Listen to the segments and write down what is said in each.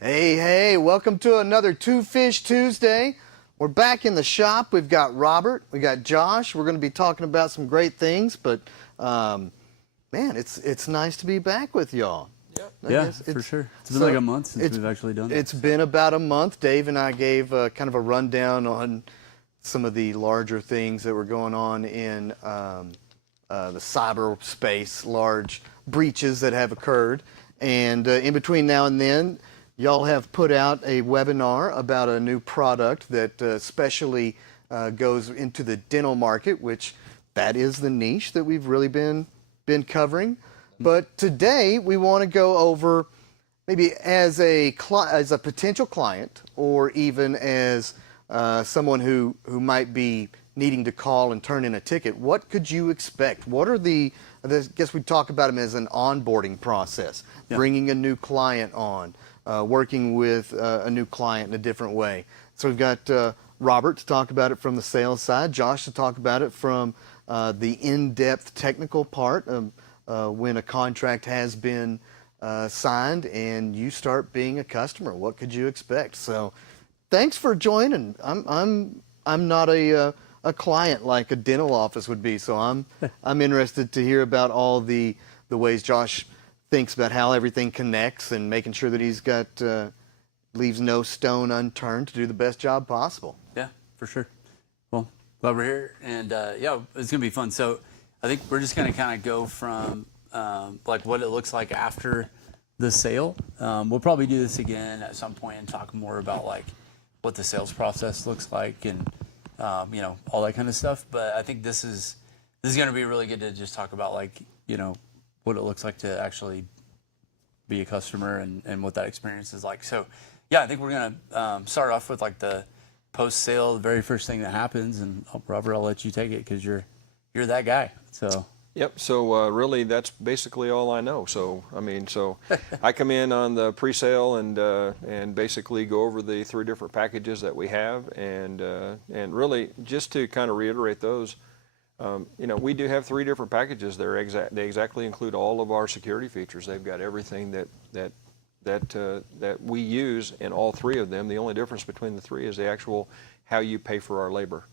Hey, welcome to another Two Fish Tuesday. We're back in the shop. We've got Robert, we got Josh. We're going to be talking about some great things, but man, it's nice to be back with y'all. Yeah, for sure. It's been like a month since we've actually done it. It's been about a month. Dave and I gave kind of a rundown on some of the larger things that were going on in the cyberspace, large breaches that have occurred. And in between now and then, y'all have put out a webinar about a new product that especially goes into the dental market, which that is the niche that we've really been covering. But today we want to go over maybe as a potential client, or even as someone who might be needing to call and turn in a ticket. What could you expect? What are I guess we talk about them as an onboarding process, bringing a new client on, working with a new client in a different way. So we've got Robert to talk about it from the sales side, Josh to talk about it from the in-depth technical part of when a contract has been signed and you start being a customer. What could you expect? So thanks for joining. I'm not a client like a dental office would be, so I'm interested to hear about all the ways Josh thinks about how everything connects and making sure that he's got leaves no stone unturned to do the best job possible. Yeah, for sure. Well, glad we're here, and yeah, it's gonna be fun. So I think we're just gonna kind of go from like what it looks like after the sale. We'll probably do this again at some point and talk more about like what the sales process looks like and you know, all that kind of stuff. But I think this is gonna be really good to just talk about like, you know, what it looks like to actually be a customer and what that experience is like. So yeah, I think we're gonna start off with like the post-sale, the very first thing that happens. And Robert, I'll let you take it because you're that guy. So. Yep. So really, that's basically all I know. So I mean, I come in on the pre-sale and basically go over the 3 different packages that we have, and really just to kind of reiterate those. You know, we do have 3 different packages. They exactly include all of our security features. They've got everything that we use in all 3 of them. The only difference between the 3 is the actual how you pay for our labor.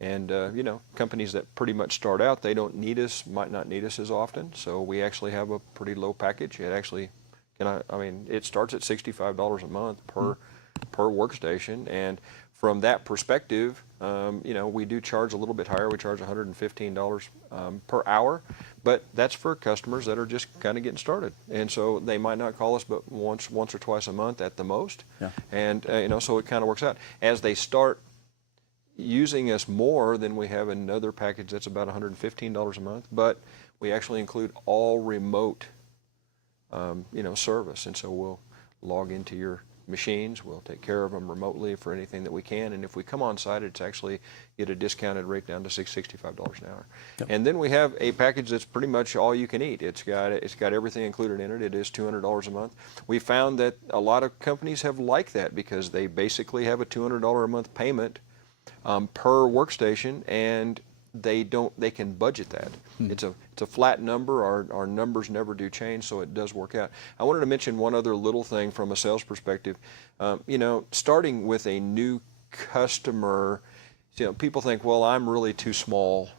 And you know, companies that pretty much start out, they don't need us, might not need us as often. So we actually have a pretty low package. It actually, I mean, it starts at $65 a month per workstation. And from that perspective, you know, we do charge a little bit higher. We charge $115 per hour, but that's for customers that are just kind of getting started. And so they might not call us but once or twice a month at the most. Yeah. And you know, so it kind of works out. As they start using us more, then we have another package that's about $115 a month, but we actually include all remote you know, service. And so we'll log into your machines, we'll take care of them remotely for anything that we can, and if we come on site, it's actually get a discounted rate down to $65 an hour. Yep. And then we have a package that's pretty much all you can eat. It's got everything included in it. It is $200 a month. We found that a lot of companies have liked that because they basically have a $200 a month payment per workstation, and they can budget that. It's a flat number. Our numbers never do change, so it does work out. I wanted to mention one other little thing from a sales perspective. You know, starting with a new customer, you know, people think, well, I'm really too small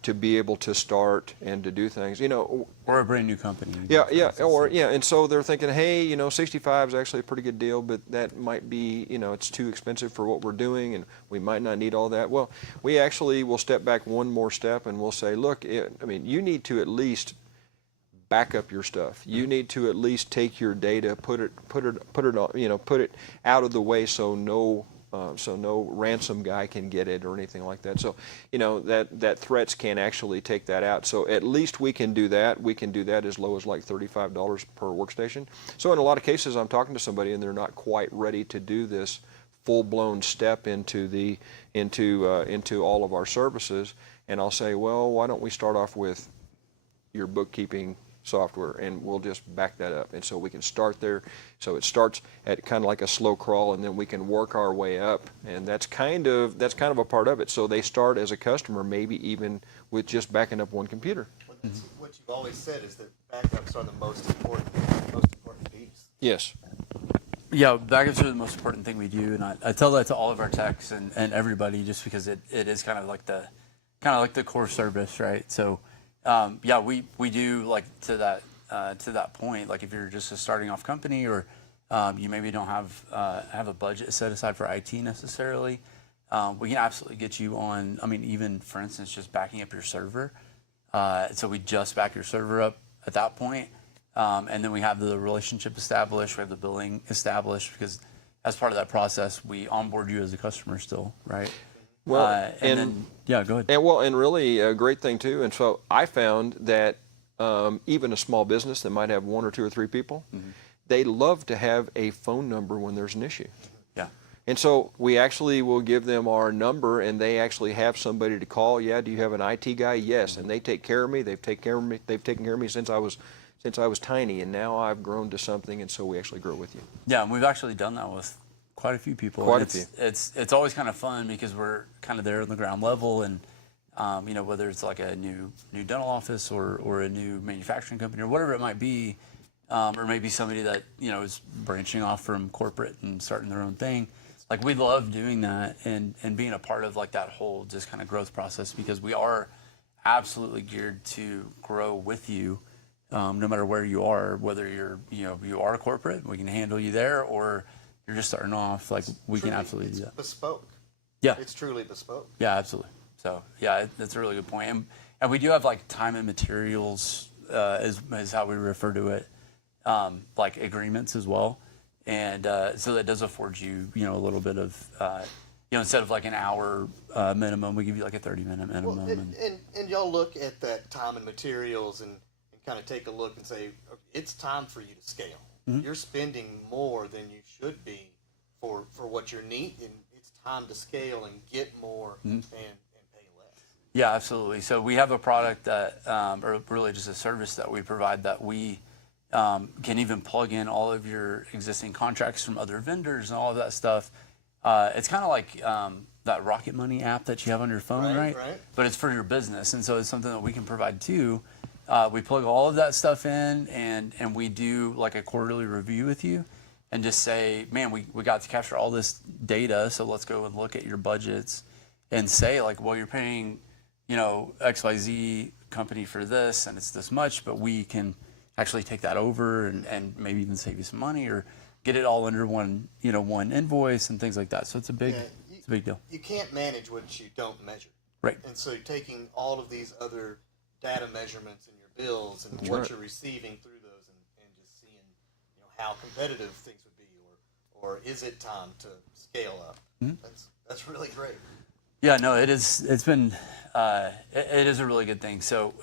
to be able to start and to do things, you know. Or a brand new company. And so they're thinking, hey, you know, 65 is actually a pretty good deal, but that might be, you know, it's too expensive for what we're doing, and we might not need all that. Well, we actually will step back one more step, and we'll say, look, I mean, you need to at least back up your stuff. You need to at least take your data, put it, you know, put it out of the way so no ransom guy can get it or anything like that. So, you know, that threats can actually take that out. So at least we can do that. We can do that as low as like $35 per workstation. So in a lot of cases, I'm talking to somebody and they're not quite ready to do this full-blown step into all of our services, and I'll say, well, why don't we start off with your bookkeeping software, and we'll just back that up. And so we can start there. So it starts at kind of like a slow crawl, and then we can work our way up. And that's kind of a part of it. So they start as a customer, maybe even with just backing up one computer. Well, that's what you've always said is that backups are the most important piece. Yes. Yeah, backups are the most important thing we do, and I tell that to all of our techs and everybody, just because it is kind of like the core service, right? So, yeah, we do, like, to that point. Like, if you're just a starting off company, or you maybe don't have a budget set aside for IT necessarily, we can absolutely get you on. I mean, even for instance, just backing up your server. So we just back your server up at that point. And then we have the relationship established, we have the billing established, because as part of that process, we onboard you as a customer still, right? Well, and then, yeah, go ahead. And really a great thing too. And so I found that even a small business that might have 1 or 2 or 3 people, they love to have a phone number when there's an issue. Yeah. And so we actually will give them our number, and they actually have somebody to call. Yeah, do you have an IT guy? Yes, and they take care of me. They've taken care of me since I was tiny, and now I've grown to something, and so we actually grow with you. Yeah, and we've actually done that with quite a few people. Quite a It's- few. It's always kind of fun, because we're kind of there on the ground level, and whether it's like a new dental office, or a new manufacturing company, or whatever it might be, or maybe somebody that is branching off from corporate and starting their own thing. Like, we love doing that, and being a part of, like, that whole just kind of growth process, because we are absolutely geared to grow with you, no matter where you are, whether you are corporate, we can handle you there, or you're just starting off. Like, we can absolutely do that. Bespoke. Yeah. It's truly bespoke. Yeah, absolutely. So, yeah, that's a really good point. And we do have, like, time and materials, is how we refer to it, like agreements as well. And so that does afford you, a little bit of, instead of like an hour minimum, we give you like a 30-minute minimum. Well, and y'all look at that time and materials, and kind of take a look and say, okay, it's time for you to scale. You're spending more than you should be for what you need, and it's time to scale and get more and pay less. Yeah, absolutely. So we have a product that, or really just a service that we provide, that we can even plug in all of your existing contracts from other vendors and all of that stuff. It's kind of like that Rocket Money app that you have on your phone, right? But it's for your business, and so it's something that we can provide too. We plug all of that stuff in, and we do like a quarterly review with you, and just say, man, we got to capture all this data, so let's go and look at your budgets, and say, like, well, you're paying, XYZ company for this, and it's this much, but we can actually take that over, and maybe even save you some money, or get it all under one invoice and things like that. So it's a big deal. You can't manage what you don't measure. Right. And so taking all of these other data measurements in your bills, and what you're receiving through those, and just seeing, how competitive things would be, or is it time to scale up? That's really great. Yeah, no, it is. It's been, it is a really good thing. So,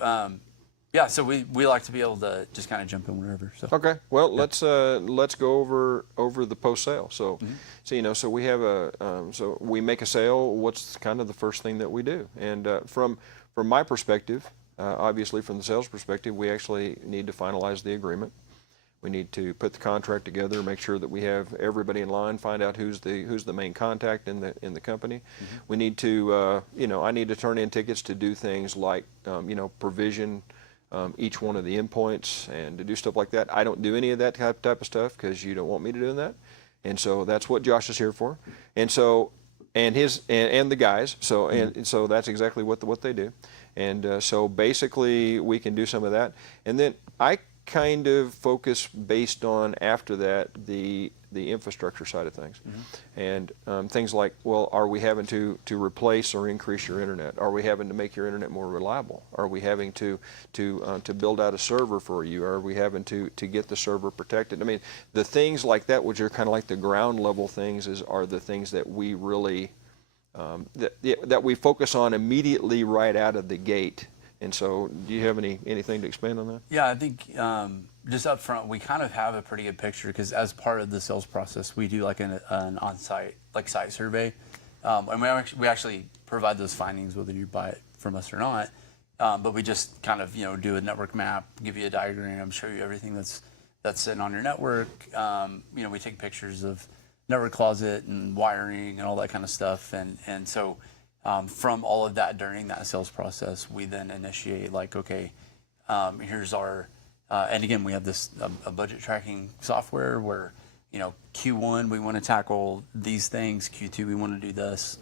yeah, so we like to be able to just kind of jump in wherever. So. Okay, well, let's go over the post sale. So, so we have so we make a sale. What's kind of the first thing that we do? And from my perspective, obviously from the sales perspective, we actually need to finalize the agreement. We need to put the contract together, make sure that we have everybody in line, find out who's the main contact in the company. We need to I need to turn in tickets to do things like provision each one of the endpoints, and to do stuff like that. I don't do any of that type of stuff, because you don't want me to do that, and so that's what Josh is here for. And so, and the guys. So and so that's exactly what they do. And so basically we can do some of that, and then I kind of focus based on, after that, the infrastructure side of things. And things like, well, are we having to replace or increase your internet? Are we having to make your internet more reliable? Are we having to build out a server for you? Are we having to get the server protected? I mean, the things like that, which are kind of like the ground level things, are the things that we really that we focus on immediately right out of the gate. And so, do you have anything to expand on that? Yeah, I think just up front, we kind of have a pretty good picture, because as part of the sales process, we do like an on-site, like, site survey, and we actually provide those findings whether you buy it from us or not. But we just kind of do a network map, give you a diagram, show you everything that's sitting on your network. We take pictures of network closet and wiring and all that kind of stuff, and so. From all of that during that sales process, we then initiate, like, okay, here's our, and again, we have this a budget tracking software where, Q1 we want to tackle these things, Q2 we want to do this.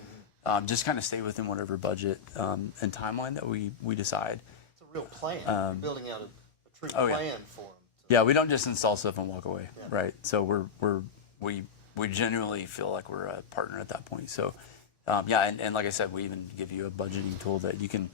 Just kind of stay within whatever budget and timeline that we decide. It's a real plan. You're building out a true oh, yeah. plan for them. Yeah, we don't just install stuff and walk away, right? So we genuinely feel like we're a partner at that point. So and like I said, we even give you a budgeting tool that you can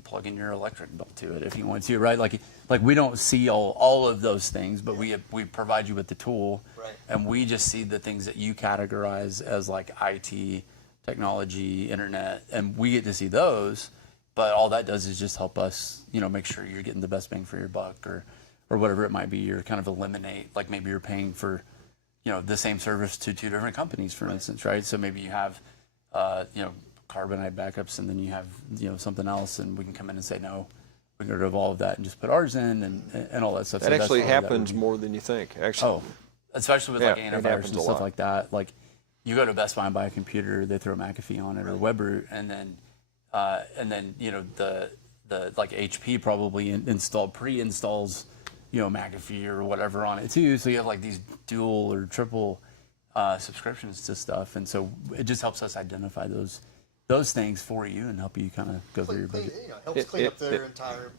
plug in your electric bill to it if you want to, right? Like we don't see all of those things, but we provide you with the tool, Right. and we just see the things that you categorize as like IT, technology, internet, and we get to see those. But all that does is just help us, make sure you're getting the best bang for your buck, or whatever it might be. Or kind of eliminate, like maybe you're paying for, the same service to two different companies, for instance, right? So maybe you have, carbonite backups, and then you have, something else, and we can come in and say, no, we can evolve that and just put ours in, and all that stuff. That actually happens more than you think, actually. Oh, especially with like antivirus and stuff lot. like that. Like you go to Best Buy and buy a computer, they throw McAfee on it or WebRoot, and then the like HP probably pre-installs McAfee or whatever on it too. So you have like these dual or triple subscriptions to stuff, and so it just helps us identify those things for you and help you kind of go through your budget. Helps clean up their entire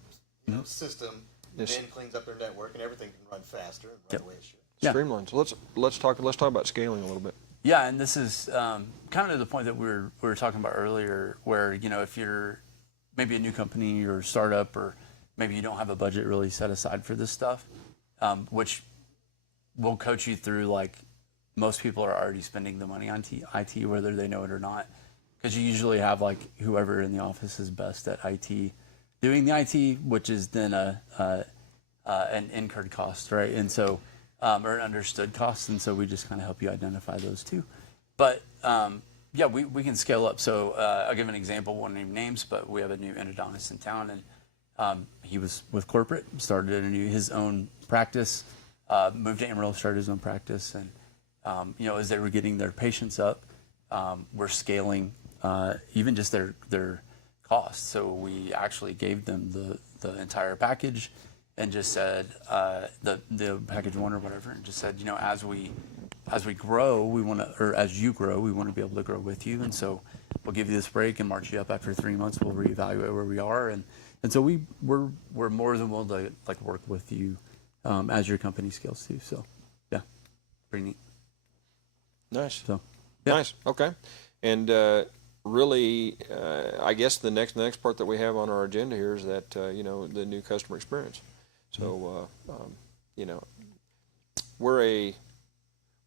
system, then cleans up their network, and everything can run faster and run the way it should. Yeah. Streamlines. Let's talk about scaling a little bit. Yeah, and this is kind of the point that we were talking about earlier, where if you're maybe a new company or startup, or maybe you don't have a budget really set aside for this stuff, which we'll coach you through. Like most people are already spending the money on IT, whether they know it or not, because you usually have like whoever in the office is best at IT doing the IT, which is then an incurred cost, right? And so or an understood cost, and so we just kind of help you identify those too. But we can scale up. So I'll give an example. Won't name names, but we have a new endodontist in town, and he was with corporate, started his own practice, moved to Amarillo, started his own practice, and as they were getting their patients up, we're scaling even just their costs. So we actually gave them the entire package, and just said the package one or whatever, and just said, as we grow, we want to, or as you grow, we want to be able to grow with you, and so we'll give you this break and march you up after 3 months. We'll reevaluate where we are, and so we're more than willing to like work with you as your company scales too. So yeah, pretty neat. Nice. So yeah. Nice. Okay, and really, I guess the next part that we have on our agenda here is that the new customer experience. So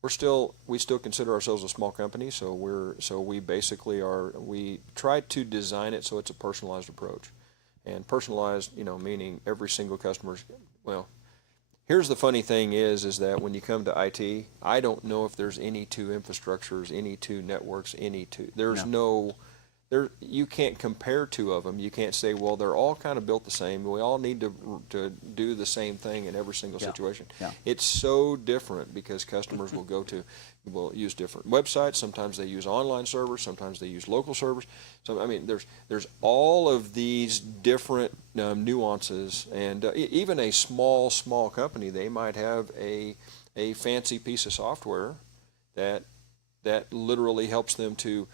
we still consider ourselves a small company. So we try to design it so it's a personalized approach, and personalized, meaning every single customer's. Well, here's the funny thing is that when you come to IT, I don't know if there's any two infrastructures, any two networks, there's no. You can't compare two of them. You can't say, well, they're all kind of built the same. We all need to do the same thing in every single situation. Yeah. It's so different because customers will use different websites. Sometimes they use online servers. Sometimes they use local servers. So there's all of these different nuances, and even a small company, they might have a fancy piece of software that literally helps them to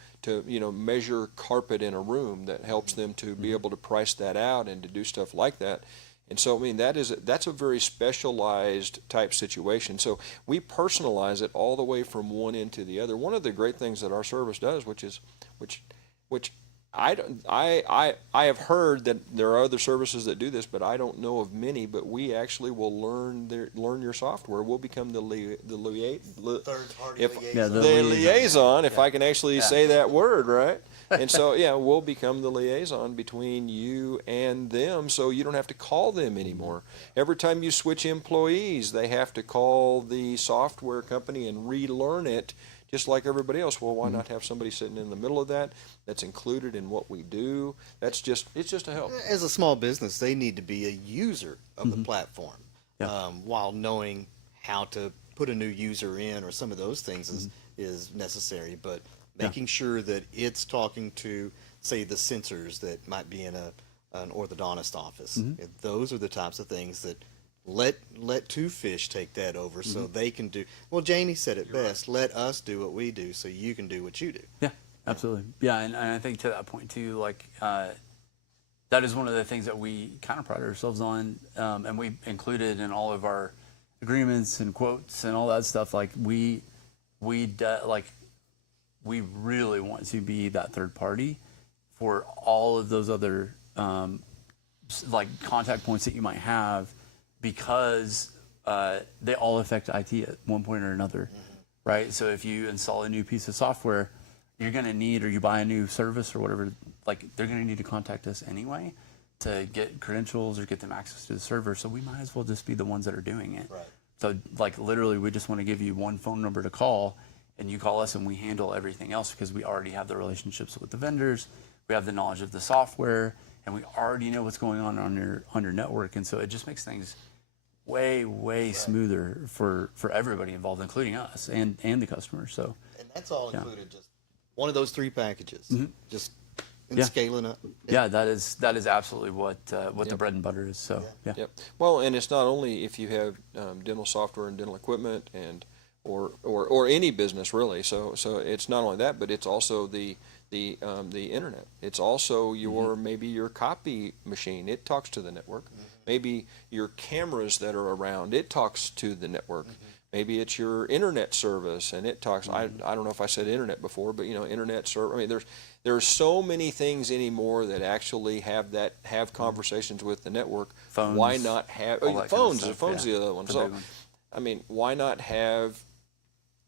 measure carpet in a room, that helps them to be able to price that out and to do stuff like that. And so that's a very specialized type situation. So we personalize it all the way from one end to the other. One of the great things that our service does, which I have heard that there are other services that do this, but I don't know of many. But we actually will learn your software. We'll become the liaison, if I can actually say that word right. And so we'll become the liaison between you and them, so you don't have to call them anymore. Every time you switch employees, they have to call the software company and relearn it, just like everybody else. Well, why not have somebody sitting in the middle of that's included in what we do? It's just a help. As a small business, they need to be a user of the platform, while knowing how to put a new user in, or some of those things is necessary. But making sure that it's talking to, say, the sensors that might be in an orthodontist office. Those are the types of things that let two fish take that over so they can do. Well, Janie said it best. Let us do what we do so you can do what you do. Yeah, absolutely. Yeah, and I think to that point too, like that is one of the things that we kind of pride ourselves on, and we included in all of our agreements and quotes and all that stuff. Like we really want to be that third party for all of those other like contact points that you might have, because they all affect IT at one point or another, right? So if you install a new piece of software, you're going to need, or you buy a new service or whatever, like they're going to need to contact us anyway to get credentials or get them access to the server. So we might as well just be the ones that are doing it. Right. So like literally we just want to give you one phone number to call, and you call us and we handle everything else because we already have the relationships with the vendors. We have the knowledge of the software, and we already know what's going on your network. And so it just makes things way smoother for everybody involved, including us and the customers. So And that's all included, just one of those 3 packages, just in Yeah. scaling up. yeah, that is absolutely what the bread and butter is. So yeah. Yep. Well, and it's not only if you have dental software and dental equipment and or any business really. So it's not only that, but it's also the internet. It's also your maybe your copy machine. It talks to the network. Maybe your cameras that are around. It talks to the network. Maybe it's your internet service and it talks. I don't know if I said internet before, but internet service. I mean, there's so many things anymore that actually have conversations with the network. Phones, why not have all that kind of phones? stuff, Phones yeah. the other one. The So big one. I mean, why not have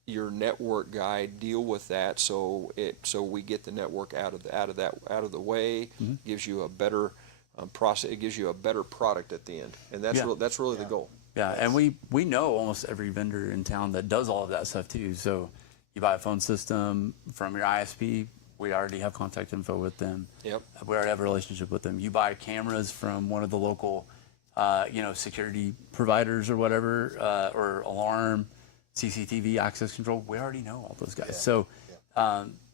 your network guy deal with that so we get the network out of the way, gives you a better process, it gives you a better product at the end, and that's that's really the goal. Yeah, and we know almost every vendor in town that does all of that stuff too. So you buy a phone system from your ISP, we already have contact info with them. Yep. We already have a relationship with them. You buy cameras from one of the local, security providers or whatever, or alarm, CCTV, access control. We already know all those guys. So,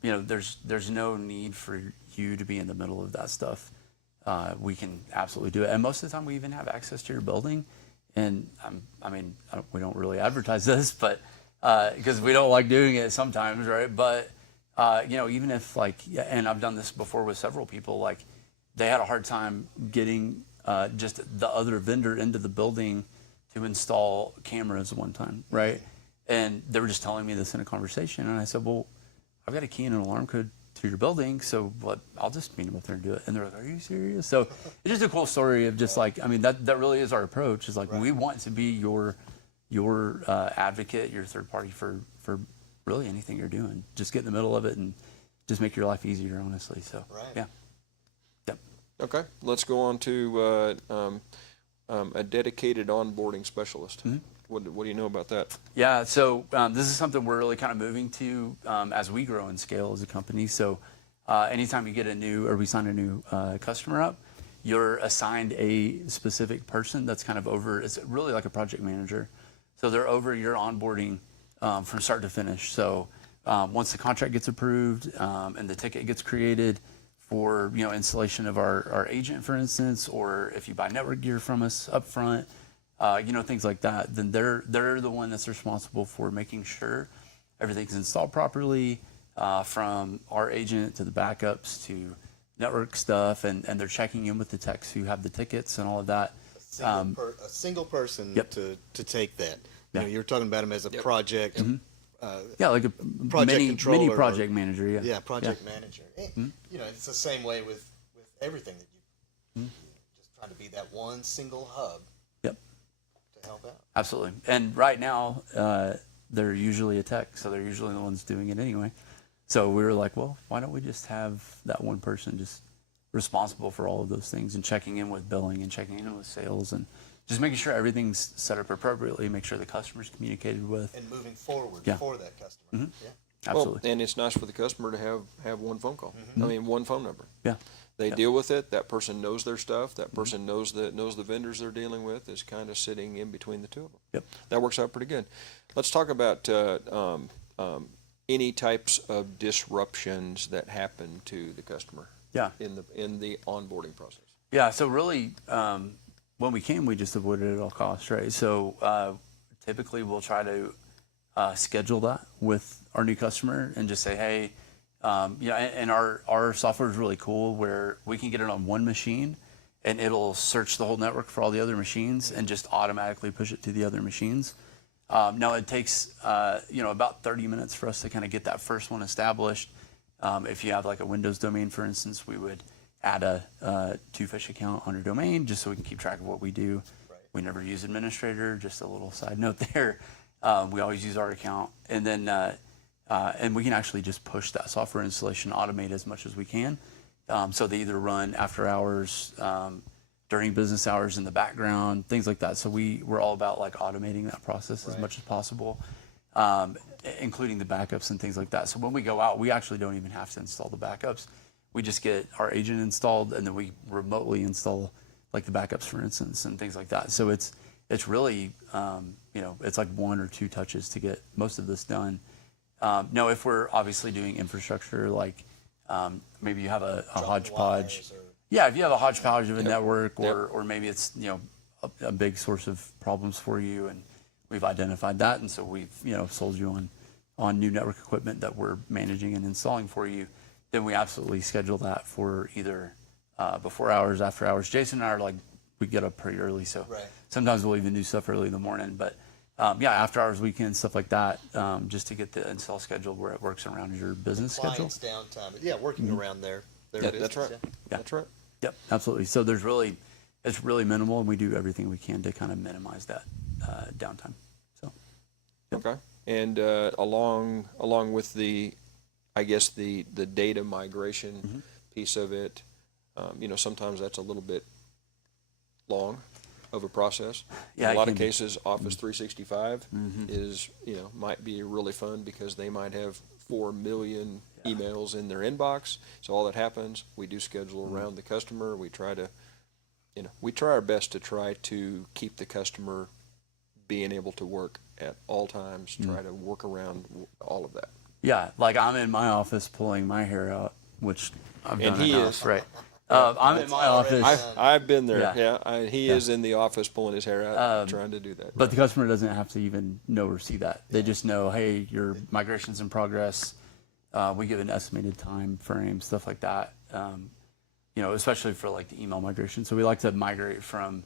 there's no need for you to be in the middle of that stuff. We can absolutely do it. And most of the time we even have access to your building. And we don't really advertise this, but because we don't like doing it sometimes, right? But even if and I've done this before with several people, like they had a hard time getting just the other vendor into the building to install cameras one time, right? And they were just telling me this in a conversation, and I said, well, I've got a key and an alarm code to your building, so I'll just meet them up there and do it. And they're like, are you serious? So it's just a cool story of just that really is our approach, is we want to be your advocate, your third party for really anything you're doing. Just get in the middle of it and just make your life easier, honestly. So yeah. Yep. Okay, let's go on to a dedicated onboarding specialist. What do you know about that? Yeah, so this is something we're really kind of moving to as we grow and scale as a company. So anytime you get we sign a new customer up, you're assigned a specific person that's kind of over, it's really like a project manager. So they're over your onboarding from start to finish. So once the contract gets approved and the ticket gets created for installation of our agent, for instance, or if you buy network gear from us up front, things like that, then they're the one that's responsible for making sure everything's installed properly, from our agent to the backups to network stuff, and they're checking in with the techs who have the tickets and all of that. A single person to take that. You're talking about him as a project. Like a project controller, mini project manager. Yeah, project manager. It's the same way with everything that you just trying to be that one single hub. To help out. Absolutely. And right now, they're usually a tech, so they're usually the ones doing it anyway. So we were like, well, why don't we just have that one person just responsible for all of those things and checking in with billing and checking in with sales and just making sure everything's set up appropriately, make sure the customer's communicated with. And moving forward for that customer. Yeah. Absolutely. Well, and it's nice for the customer to have one phone call. One phone number. Yeah. They deal with it. That person knows their stuff. That person knows the vendors they're dealing with, is kind of sitting in between the two of them. Yep. That works out pretty good. Let's talk about any types of disruptions that happen to the customer. Yeah. In the onboarding process. Yeah. So really, when we can, we just avoid it at all costs, right? So typically we'll try to schedule that with our new customer and just say, hey, and our software is really cool where we can get it on one machine and it'll search the whole network for all the other machines and just automatically push it to the other machines. Now it takes about 30 minutes for us to kind of get that first one established. If you have like a Windows domain, for instance, we would add a two-fish account on your domain just so we can keep track of what we do. Right. We never use administrator, just a little side note there. We always use our account. And then and we can actually just push that software installation, automate as much as we can. So they either run after hours, during business hours in the background, things like that. So we're all about like automating that process as much as possible, including the backups and things like that. So when we go out, we actually don't even have to install the backups. We just get our agent installed and then we remotely install like the backups, for instance, and things like that. So it's really, it's like one or two touches to get most of this done. Now, if we're obviously doing infrastructure, like maybe you have a hodgepodge. Yeah, if you have a hodgepodge of a network, or maybe it's a big source of problems for you, and we've identified that, and so we've sold you on new network equipment that we're managing and installing for you, then we absolutely schedule that for either before hours, after hours. Jason and I are like, we get up pretty early, so sometimes we'll even do stuff early in the morning, but after hours, weekends, stuff like that, just to get the install scheduled where it works around your business schedule. Downtime, working around there. That's right. Yeah. That's right. Yep, absolutely. So it's really minimal, and we do everything we can to kind of minimize that downtime. So. Yep. Okay. And along with the data migration piece of it, sometimes that's a little bit long of a process. Yeah, in a lot of cases, Office 365 is, might be really fun because they might have 4 million emails in their inbox. So all that happens, we do schedule around the customer. We try to, we try our best to try to keep the customer being able to work at all times, try to work around all of that. Yeah, like I'm in my office pulling my hair out, which I've done And he enough, is. right? I'm in my office. I've been there. Yeah. He is in the office pulling his hair out, trying to do that. But the customer doesn't have to even know or see that. They just know, hey, your migration's in progress. We give an estimated time frame, stuff like that. Especially for like the email migration. So we like to migrate from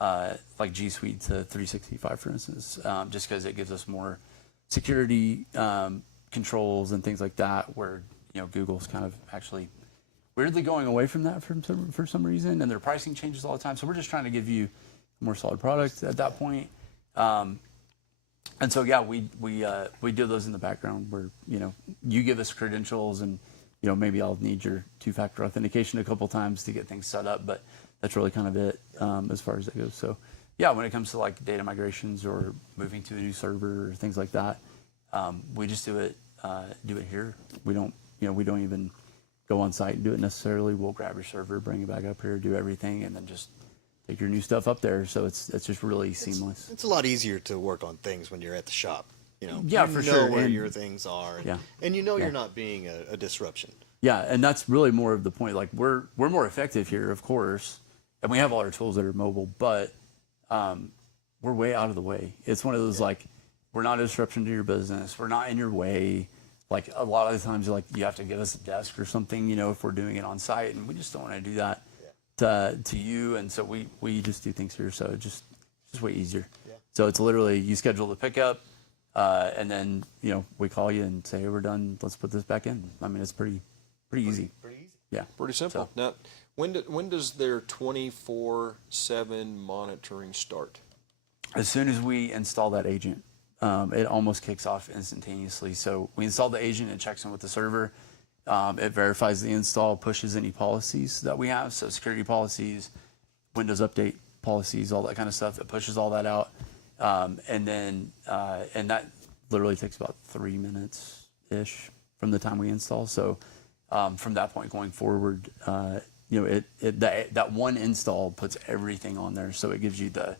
like G Suite to 365, for instance, just because it gives us more security controls and things like that. Where Google's kind of actually weirdly going away from that for some reason, and their pricing changes all the time. So we're just trying to give you a more solid product at that point. And so we do those in the background where you give us credentials, and maybe I'll need your two-factor authentication a couple times to get things set up, but that's really kind of it as far as that goes. So when it comes to like data migrations or moving to a new server or things like that, we just do it here. We don't even go on site and do it necessarily. We'll grab your server, bring it back up here, do everything, and then just take your new stuff up there. So it's just really seamless. It's a lot easier to work on things when you're at the shop. Yeah, for sure. Where And your things are, and, Yeah. and you're not being a disruption. Yeah, and that's really more of the point. Like we're more effective here, of course, and we have all our tools that are mobile, but we're way out of the way. It's one of those like we're not a disruption to your business. We're not in your way. Like a lot of the times, you have to give us a desk or something, if we're doing it on site, and we just don't want to do that to you. And so we just do things here, so it's just way easier. Yeah. So it's literally you schedule the pickup, and then we call you and say, hey, we're done. Let's put this back in. I mean, it's pretty easy. Pretty easy. Yeah. Pretty simple. So, Now, when does their 24/7 monitoring start? as soon as we install that agent, it almost kicks off instantaneously. So we install the agent, it checks in with the server, it verifies the install, pushes any policies that we have, so security policies, Windows update policies, all that kind of stuff. It pushes all that out, and that literally takes about 3 minutes ish from the time we install. So from that point going forward, that one install puts everything on there. So it gives you the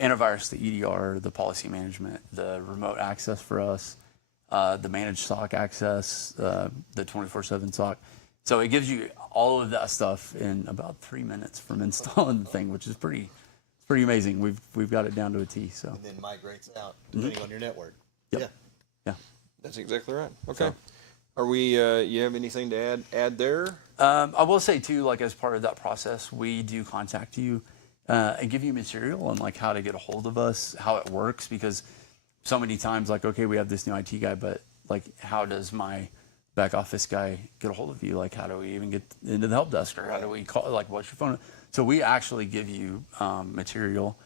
antivirus, the EDR, the policy management, the remote access for us, the managed SOC access, the 24/7 SOC. So it gives you all of that stuff in about 3 minutes from installing the thing, which is pretty pretty amazing. We've got it down to a T. So And then migrates out depending on your network. Yep. Yeah. yeah. That's exactly right. Okay. Are we? You have anything to add there? I will say too, like as part of that process, we do contact you and give you material on like how to get a hold of us, how it works, because so many times like, okay, we have this new IT guy, but like, how does my back office guy get a hold of you? Like, how do we even get into the help desk, or how do we call? Like, what's your phone? So we actually give you material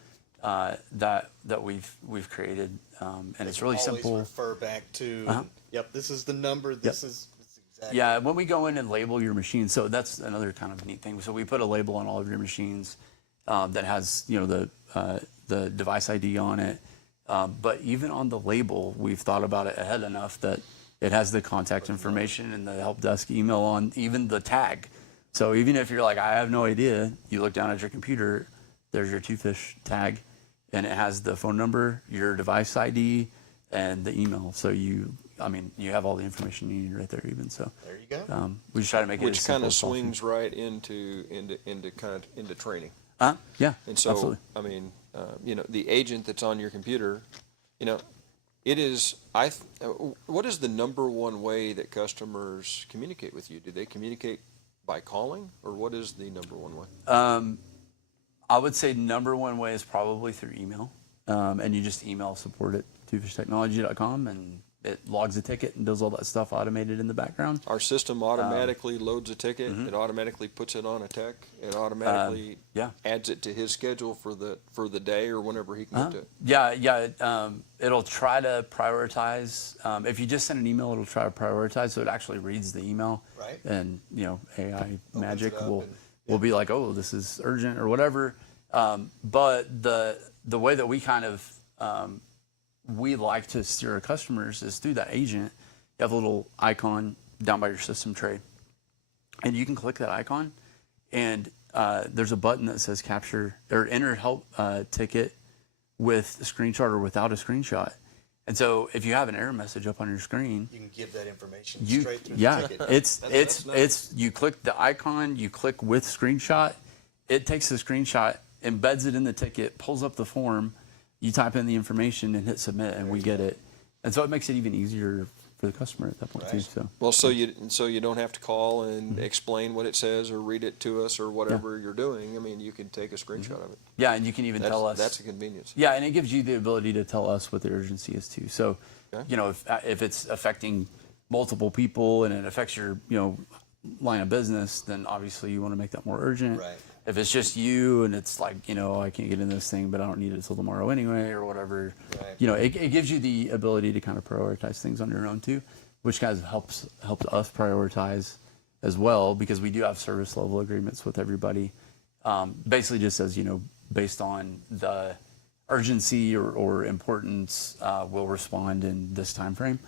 that we've created, and it's really Always simple. refer back to. Yep. This is the number. This is exactly. Yeah, when we go in and label your machine, so that's another kind of neat thing. So we put a label on all of your machines that has, you know, the device ID on it. But even on the label, we've thought about it ahead enough that it has the contact information and the help desk email on even the tag. So even if you're like, I have no idea, you look down at your computer, there's your Twofish tag, and it has the phone number, your device ID, and the email. So you have all the information you need right there even. So There you go. we just try to make it as Which simple kind of as possible. swings right into training. Yeah, And so, absolutely. I mean, you know, the agent that's on your computer, you know, it is. What is the number one way that customers communicate with you? Do they communicate by calling, or what is the number one way? I would say number one way is probably through email. And you just email support at twofishtechnology.com, and it logs a ticket and does all that stuff automated in the background. Our system automatically loads a ticket. It automatically puts it on a tech. It automatically adds it to his schedule for the day or whenever he can get to it. Yeah. It'll try to prioritize. If you just send an email, it'll try to prioritize. So it actually reads the email. Right. And, you know, AI magic it up will be like, oh, this is urgent or whatever. But the way that we kind of we like to steer our customers is through that agent. You have a little icon down by your system tray, and you can click that icon, and there's a button that says capture or enter help ticket with a screenshot or without a screenshot. And so if you have an error message up on your screen, You can give that information you straight through the ticket. it's you click the icon, you click with screenshot, it takes the screenshot, embeds it in the ticket, pulls up the form, you type in the information and hit submit, and we get it. And so it makes it even easier for the customer at that point too. Right. So Well, so you don't have to call and explain what it says or read it to us or whatever you're doing. I mean, you can take a screenshot of it. yeah, and you can even tell us. That's a convenience. Yeah, and it gives you the ability to tell us what the urgency is too. So, Okay. you know, if it's affecting multiple people and it affects your, you know, line of business, then obviously you want to make that more urgent. Right. If it's just you and it's like, you know, I can't get in this thing, but I don't need it until tomorrow anyway, or whatever. Right. You know, it gives you the ability to kind of prioritize things on your own too, which kind of helps us prioritize as well, because we do have service level agreements with everybody. Basically just says, you know, based on the urgency or importance, we'll respond in this time frame.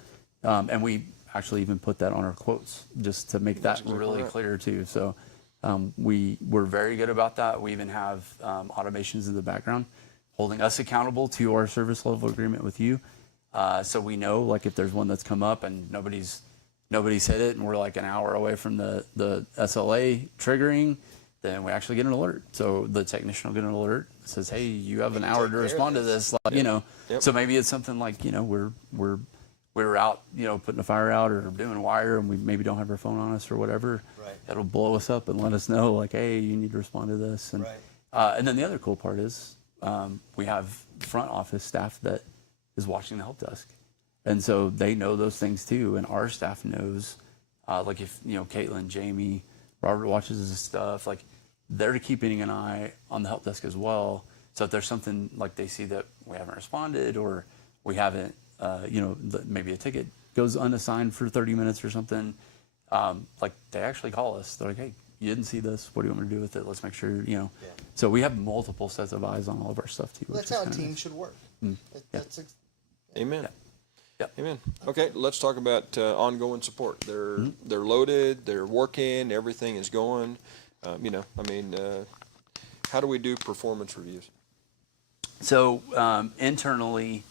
And we actually even put that on our quotes just to make that exactly really right. clear too. So we're very good about that. We even have automations in the background holding us accountable to our service level agreement with you. So we know, like, if there's one that's come up and nobody's hit it, and we're like an hour away from the SLA triggering, then we actually get an alert. So the technician will get an alert that says, "Hey, you have an hour to respond to this." Like, you know, Yep. so maybe it's something like, you know, we're out, you know, putting a fire out or doing a wire, and we maybe don't have our phone on us or whatever. Right. It'll blow us up and let us know, like, hey, you need to respond to this. And Right. and then the other cool part is we have front office staff that is watching the help desk, and so they know those things too. And our staff knows, like, if, you know, Caitlin, Jamie, Robert watches this stuff, like, they're keeping an eye on the help desk as well. So if there's something like they see that we haven't responded, or we haven't, you know, maybe a ticket goes unassigned for 30 minutes or something, like, they actually call us. They're like, "Hey, you didn't see this. What do you want me to do with it? Let's make sure, you know." Yeah. So we have multiple sets of eyes on all of our stuff too. Well, which that's is how a kinda team nice. should work. That's Amen. Yep. Amen. Okay, let's talk about ongoing support. They're loaded, they're working, everything is going. You know, I mean, how do we do performance reviews? So internally,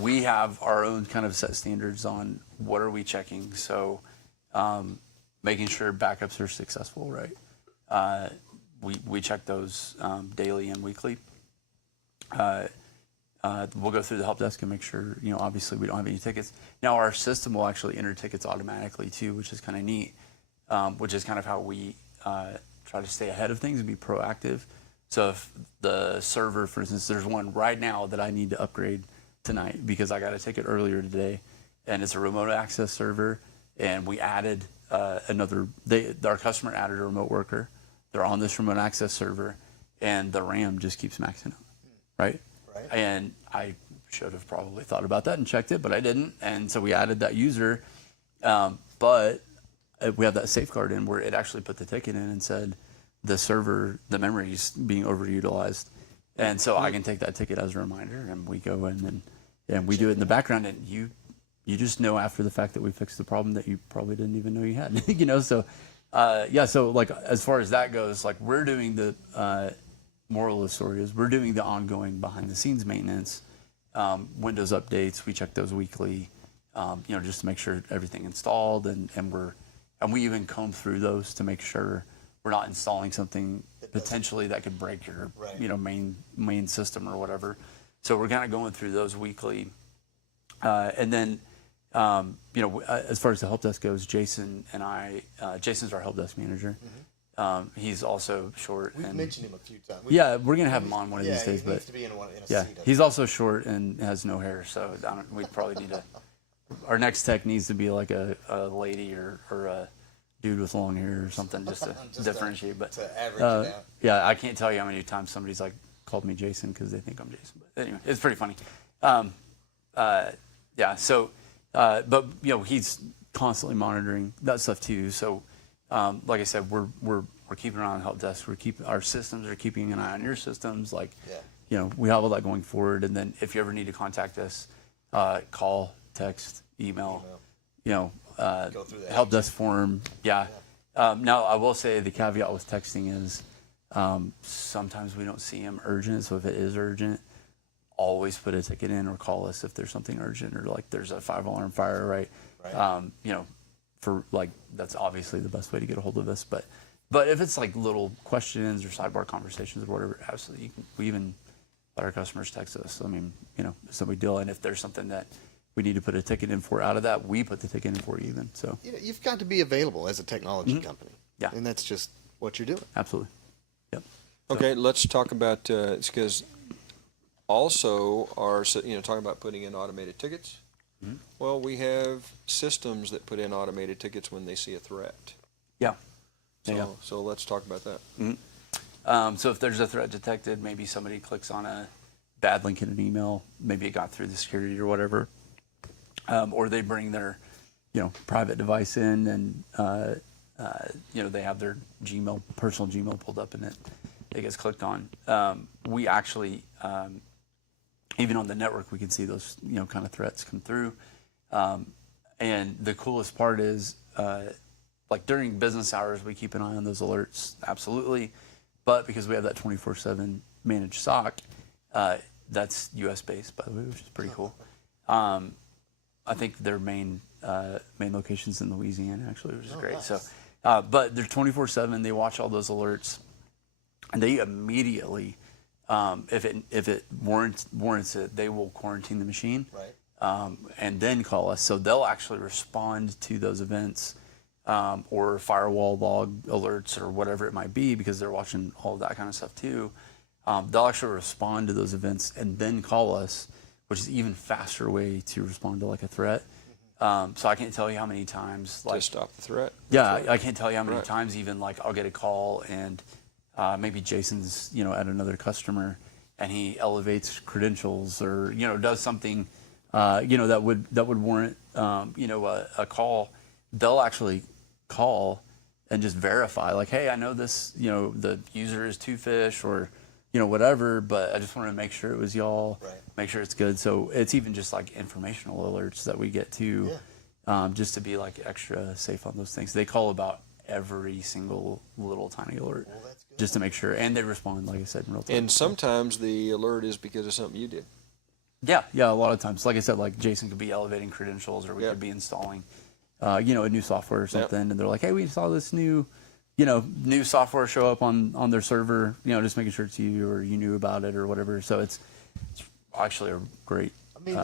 we have our own kind of set standards on what are we checking. So making sure backups are successful, right? We check those daily and weekly. we'll go through the help desk and make sure, obviously we don't have any tickets. Now our system will actually enter tickets automatically too, which is kind of neat, which is kind of how we try to stay ahead of things and be proactive. So if the server, for instance, there's one right now that I need to upgrade tonight because I got a ticket earlier today, and it's a remote access server, and we added our customer added a remote worker. They're on this remote access server, and the RAM just keeps maxing out, right? Right. And I should have probably thought about that and checked it, but I didn't. And so we added that user, but we have that safeguard in where it actually put the ticket in and said the server, the memory is being overutilized. And so I can take that ticket as a reminder, and we go in and we do it in the background, and you just know after the fact that we fixed the problem that you probably didn't even know you had. So so like as far as that goes, like we're doing the moral of the story is we're doing the ongoing behind the scenes maintenance, Windows updates. We check those weekly, just to make sure everything installed, and we even comb through those to make sure we're not installing something potentially that could break your main system or whatever. So we're kind of going through those weekly, and then as far as the help desk goes, Jason and I, Jason's our help desk manager. He's also short. We've mentioned him a few times. We're gonna have him on one of these days. He But needs to be in a seat. he's also short and has no hair, so we probably need our next tech needs to be like a lady or a dude with long hair or something just to differentiate. But to average it out. yeah, I can't tell you how many times somebody's like called me Jason because they think I'm Jason. But anyway, it's pretty funny. So, but he's constantly monitoring that stuff too. So, like I said, we're keeping an eye on the help desk. Our systems are keeping an eye on your systems. Like, we have all that going forward. And then if you ever need to contact us, call, text, email. Go through the help desk form. Now I will say the caveat with texting is sometimes we don't see them urgent. So if it is urgent, always put a ticket in or call us if there's something urgent or like there's a 5-alarm fire, right? For like that's obviously the best way to get a hold of us. But if it's like little questions or sidebar conversations or whatever, absolutely, we even let our customers text us. I mean, it's no big deal. And if there's something that we need to put a ticket in for out of that, we put the ticket in for you even. So You've got to be available as a technology company. Yeah. And that's just what you're doing. Absolutely. Yep. Okay, let's talk about because also talking about putting in automated tickets. Well, we have systems that put in automated tickets when they see a threat. Yeah. So let's talk about that. So if there's a threat detected, maybe somebody clicks on a bad link in an email, maybe it got through the security or whatever, or they bring their, private device in and, they have their personal Gmail pulled up and it gets clicked on. We actually, even on the network, we can see those, kind of threats come through. And the coolest part is, like during business hours, we keep an eye on those alerts, absolutely. But because we have that 24/7 managed SOC, that's US based, by the way, which is pretty cool. I think their main location's in Louisiana, actually, which is great. Nice. So, but they're 24/7. They watch all those alerts, and they immediately, if it warrants it, they will quarantine the machine, Right. and then call us. So they'll actually respond to those events. Or firewall log alerts or whatever it might be, because they're watching all of that kind of stuff too. They'll actually respond to those events and then call us, which is even faster way to respond to like a threat. So I can't tell you how many times To stop the threat. Yeah, I can't tell you how many Right. times even like I'll get a call and maybe Jason's at another customer and he elevates credentials or does something that would warrant a call. They'll actually call and just verify like, hey, I know this, the user is two fish or, whatever, but I just wanted to make sure it was y'all, Right. make sure it's good. So it's even just like informational alerts that we get too, just to be like extra safe on those things. They call about every single little tiny alert That's good. just to make sure. And they respond, like I said, in real time. And sometimes the alert is because of something you did. Yeah, a lot of times. Like I said, like Jason could be elevating credentials or we Yeah. could be installing a new software or something, and they're like, hey, we saw this new software show up on their server, just making sure it's you or you knew about it or whatever. So it's actually a great. I mean,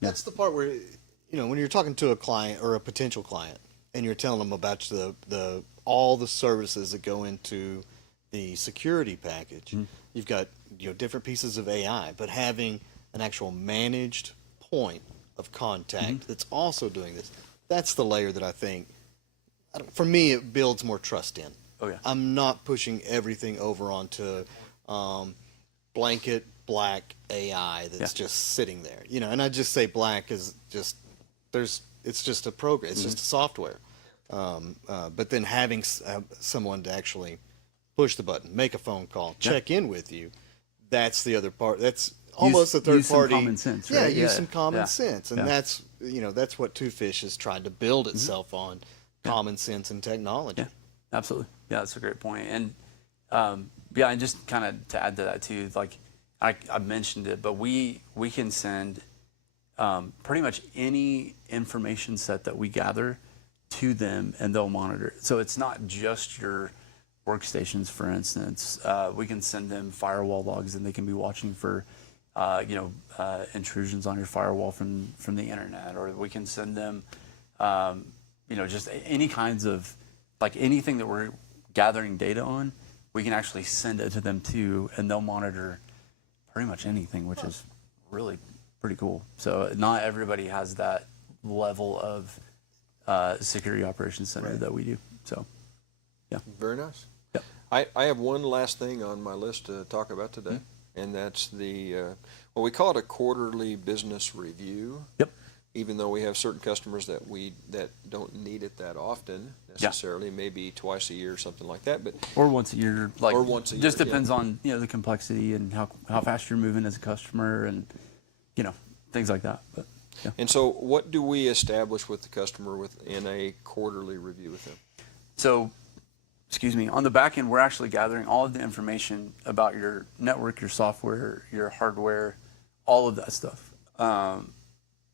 that's the part where, when you're talking to a client or a potential client, and you're telling them about the all the services that go into the security package. You've got different pieces of AI, but having an actual managed point of contact that's also doing this. That's the layer that I think, for me, it builds more trust in. Oh, yeah. I'm not pushing everything over onto blanket black AI that's just sitting there. And I just say black is just it's just a program, it's just a software. But then having someone to actually push the button, make a phone call, check in with you, that's the other part. That's almost a third use some party. common sense, Yeah, right? use some common sense, and Yeah. that's what Two Fish has tried to build itself on, common sense and technology. Yeah, absolutely. Yeah, that's a great point. And and just kind of to add to that too, like I mentioned it, but we can send pretty much any information set that we gather to them, and they'll monitor it. So it's not just your workstations, for instance. We can send them firewall logs, and they can be watching for intrusions on your firewall from the internet, or we can send them just any kinds of, like, anything that we're gathering data on, we can actually send it to them too, and they'll monitor pretty much anything, which is really pretty cool. So not everybody has that level of security operations center that we do. So yeah. Very nice. Yep. I have one last thing on my list to talk about today, and that's we call it a quarterly business review. Yep. Even though we have certain customers that don't need it that often necessarily, maybe twice a year or something like that, but Or once a year, like, Or once a just year, depends on the complexity and how fast you're moving as a customer, and things like that. But yeah. And so, what do we establish with the customer in a quarterly review with them? So, on the back end, we're actually gathering all of the information about your network, your software, your hardware, all of that stuff.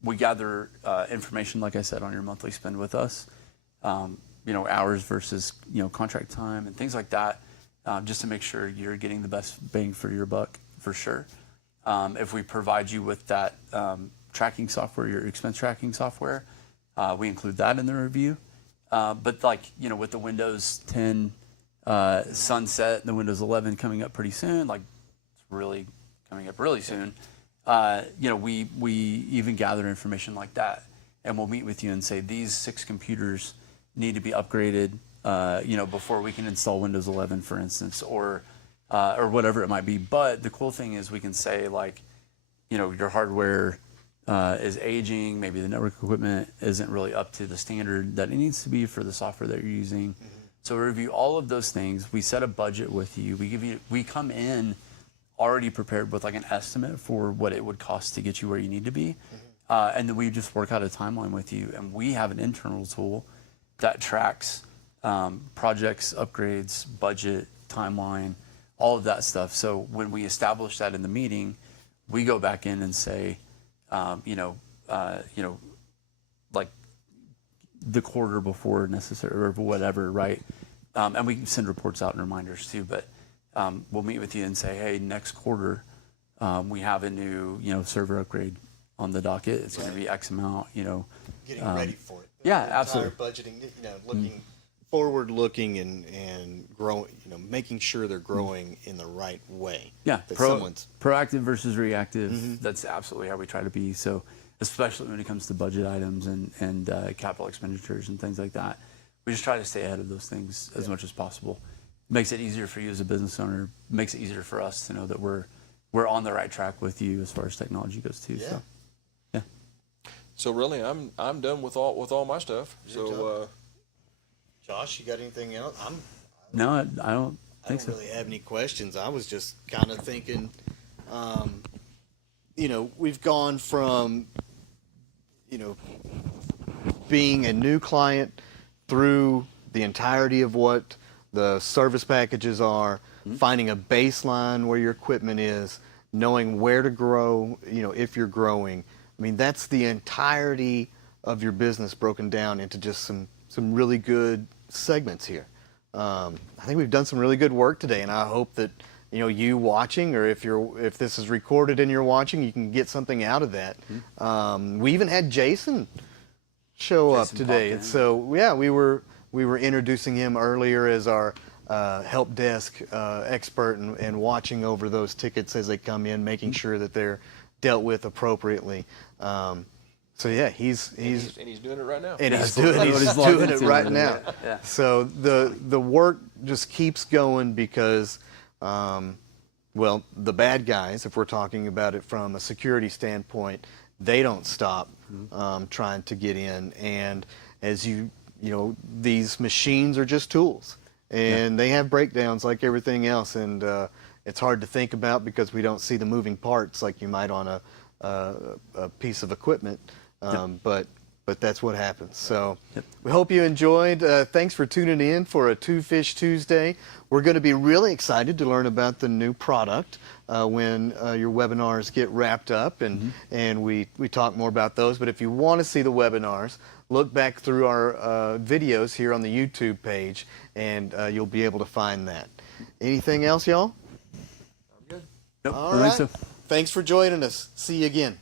We gather information, like I said, on your monthly spend with us, hours versus contract time and things like that, just to make sure you're getting the best bang for your buck, for sure. If we provide you with that tracking software, your expense tracking software, we include that in the review. But with the Windows 10 sunset, the Windows 11 coming up pretty soon, like it's really coming up really soon. We even gather information like that, and we'll meet with you and say these 6 computers need to be upgraded, before we can install Windows 11, for instance, or whatever it might be. But the cool thing is we can say, like, your hardware is aging, maybe the network equipment isn't really up to the standard that it needs to be for the software that you're using. So we review all of those things. We set a budget with you. We come in already prepared with like an estimate for what it would cost to get you where you need to be. And then we just work out a timeline with you. And we have an internal tool that tracks projects, upgrades, budget, timeline, all of that stuff. So when we establish that in the meeting, we go back in and say, like the quarter before necessary or whatever, right? And we can send reports out and reminders too, but we'll meet with you and say, hey, next quarter, we have a new, server upgrade on the docket. It's going to be X amount, Getting ready for it. Yeah, Entire absolutely. budgeting, looking forward looking and growing, making sure they're growing in the right way. Yeah, That someone's proactive versus reactive. That's absolutely how we try to be. So especially when it comes to budget items and capital expenditures and things like that, we just try to stay ahead of those things as much as possible. Makes it easier for you as a business owner. Makes it easier for us to know that we're on the right track with you as far as technology goes too. Yeah. So, yeah. So really, I'm done with all my stuff. So Josh, you got anything else? No, I don't I think don't so. really have any questions. I was just kind of thinking, we've gone from, being a new client through the entirety of what the service packages are, finding a baseline where your equipment is, knowing where to grow, if you're growing. I mean, that's the entirety of your business broken down into just some really good segments here. I think we've done some really good work today, and I hope that you watching, or if this is recorded and you're watching, you can get something out of that. We even had Jason show up Jason today, popped and in. so yeah, we were introducing him earlier as our help desk expert, and watching over those tickets as they come in, making sure that they're dealt with appropriately. So yeah, he's And he's doing it right now. and he's what doing he's logged it into right right now. now. Yeah. So the work just keeps going because, well, the bad guys, if we're talking about it from a security standpoint, they don't stop trying to get in. And as you know, these machines are just tools, and they have breakdowns like everything else. And it's hard to think about because we don't see the moving parts like you might on a piece of equipment. But that's what happens. So we hope you enjoyed. Thanks for tuning in for a Two Fish Tuesday. We're going to be really excited to learn about the new product when your webinars get wrapped up, and we talk more about those. But if you want to see the webinars, look back through our videos here on the YouTube page, and you'll be able to find that. Anything else, y'all? I'm good. Nope, All I think right. so. Thanks for joining us. See you again.